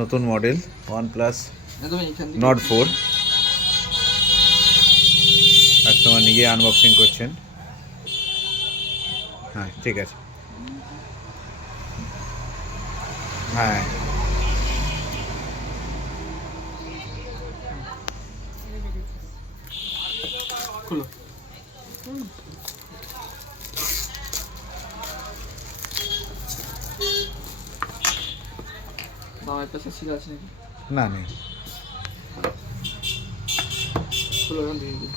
নতুন model OnePlus Nord 4 customer নিজে unboxing করছেন। হ্যাঁ ঠিক আছে। হ্যাঁ খুলো। বাবার পাশে ছিল আছে নাকি? না নেই। খুলো এখন দিয়ে দিই।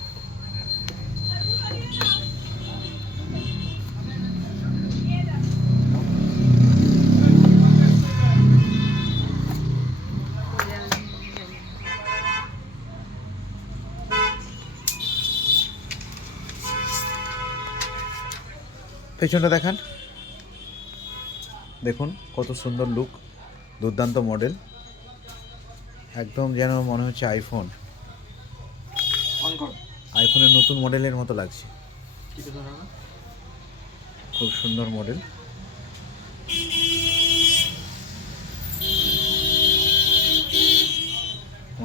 পেছনটা দেখান, দেখুন কত সুন্দর লুক, দুর্দান্ত মডেল, একদম যেন মনে হচ্ছে অন কর। আইফোনের নতুন মডেলের মতো লাগছে। টিপে ধরো না। খুব সুন্দর মডেল।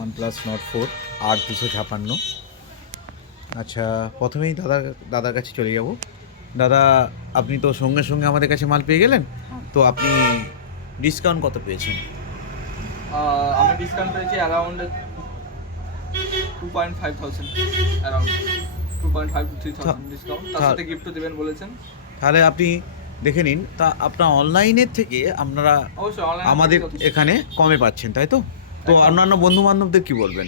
OnePlus Nord 4 8 256। আচ্ছা, প্রথমেই দাদার কাছে চলে যাব। দাদা, আপনি তো সঙ্গে সঙ্গে আমাদের কাছে মাল পেয়ে গেলেন, তো আপনি ডিসকাউন্ট কত পেয়েছেন? আমি ডিসকাউন্ট পেয়েছি অ্যারাউন্ড 2,500 অ্যারাউন্ড 2,500 to 3,000 ডিসকাউন্ট। তার সাথে গিফটও দেবেন বলেছেন। তাহলে আপনি দেখে নিন। তা আপনার অনলাইনের থেকে আপনারা অবশ্যই অনলাইন আমাদের এখানে কমে পাচ্ছেন, তাই তো? তো অন্যান্য বন্ধু বান্ধবদের কি বলবেন?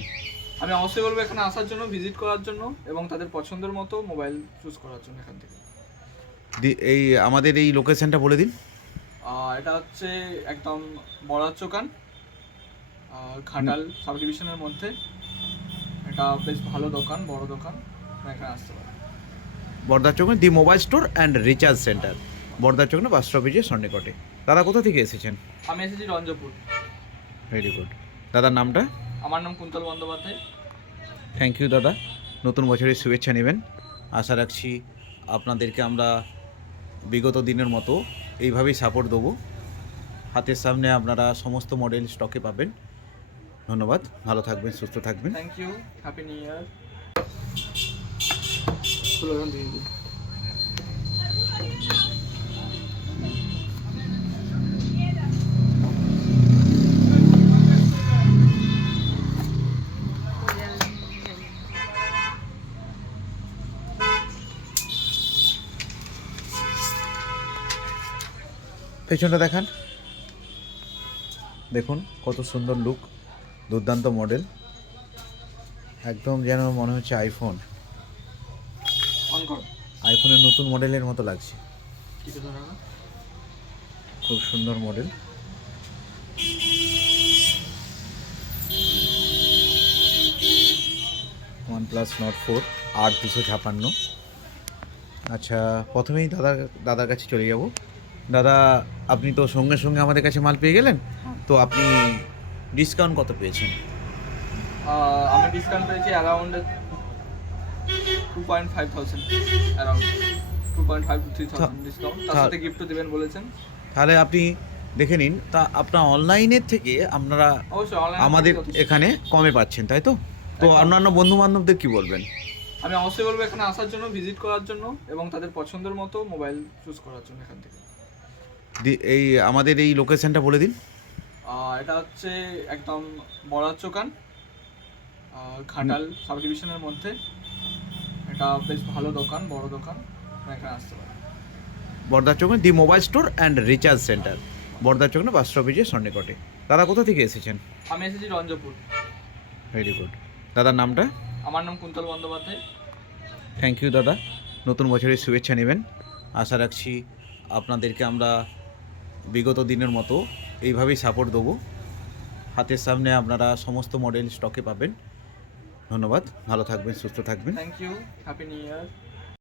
আমি অবশ্যই বলবো এখানে আসার জন্য, ভিজিট করার জন্য এবং তাদের পছন্দের মতো মোবাইল চুজ করার জন্য এখান থেকে। এই আমাদের এই লোকেশনটা বলে দিন। এটা হচ্ছে একদম বড়ার চোকান, ঘাটাল সাব ডিভিশনের মধ্যে। এটা বেশ ভালো দোকান, বড় দোকান, এখানে আসতে পারেন। Bardar Chaukan the mobile store and recharge centre, Bardar Chaukan bus স্টপেজের সন্নিকটে। দাদা কোথা থেকে এসেছেন? আমি এসেছি রঞ্জপুর। Very good. দাদার নামটা? আমার নাম কুন্তল বন্দ্যোপাধ্যায়। থ্যাংক ইউ দাদা। নতুন বছরের শুভেচ্ছা নেবেন। আশা রাখছি আপনাদেরকে আমরা বিগত দিনের মতো এইভাবেই সাপোর্ট দেবো। হাতের সামনে আপনারা সমস্ত মডেল স্টকে পাবেন। ধন্যবাদ, ভালো থাকবেন, সুস্থ থাকবেন। Thank you, happy new year. খুলো এখন দিয়ে দিই। পেছনটা দেখান, দেখুন কত সুন্দর লুক, দুর্দান্ত মডেল, একদম যেন মনে হচ্ছে অন কর। আইফোনের নতুন মডেলের মতো লাগছে। টিপে ধরো না। খুব সুন্দর মডেল। OnePlus Nord 4 8 256। আচ্ছা, প্রথমেই দাদার কাছে চলে যাব। দাদা, আপনি তো সঙ্গে সঙ্গে আমাদের কাছে মাল পেয়ে গেলেন, তো আপনি ডিসকাউন্ট কত পেয়েছেন? আমি ডিসকাউন্ট পেয়েছি অ্যারাউন্ড 2,500 অ্যারাউন্ড 2,500 to 3,000 ডিসকাউন্ট। তার সাথে গিফটও দেবেন বলেছেন। তাহলে আপনি দেখে নিন। তা আপনার অনলাইনের থেকে আপনারা অবশ্যই অনলাইন আমাদের এখানে কমে পাচ্ছেন, তাই তো? তো অন্যান্য বন্ধু বান্ধবদের কি বলবেন? আমি অবশ্যই বলবো এখানে আসার জন্য, ভিজিট করার জন্য এবং তাদের পছন্দের মতো মোবাইল চুজ করার জন্য এখান থেকে। এই আমাদের এই লোকেশনটা বলে দিন। এটা হচ্ছে একদম বড়ার চোকান, ঘাটাল সাব ডিভিশনের মধ্যে। এটা বেশ ভালো দোকান, বড় দোকান, এখানে আসতে পারেন। Bardar Chaukan the mobile store and recharge centre, Bardar Chaukan bus স্টপেজের সন্নিকটে। দাদা কোথা থেকে এসেছেন? আমি এসেছি রঞ্জপুর। Very good. দাদার নামটা? আমার নাম কুন্তল বন্দ্যোপাধ্যায়। থ্যাংক ইউ দাদা। নতুন বছরের শুভেচ্ছা নেবেন। আশা রাখছি আপনাদেরকে আমরা বিগত দিনের মতো এইভাবেই সাপোর্ট দেবো। হাতের সামনে আপনারা সমস্ত মডেল স্টকে পাবেন। ধন্যবাদ, ভালো থাকবেন, সুস্থ থাকবেন। Thank you, happy new year.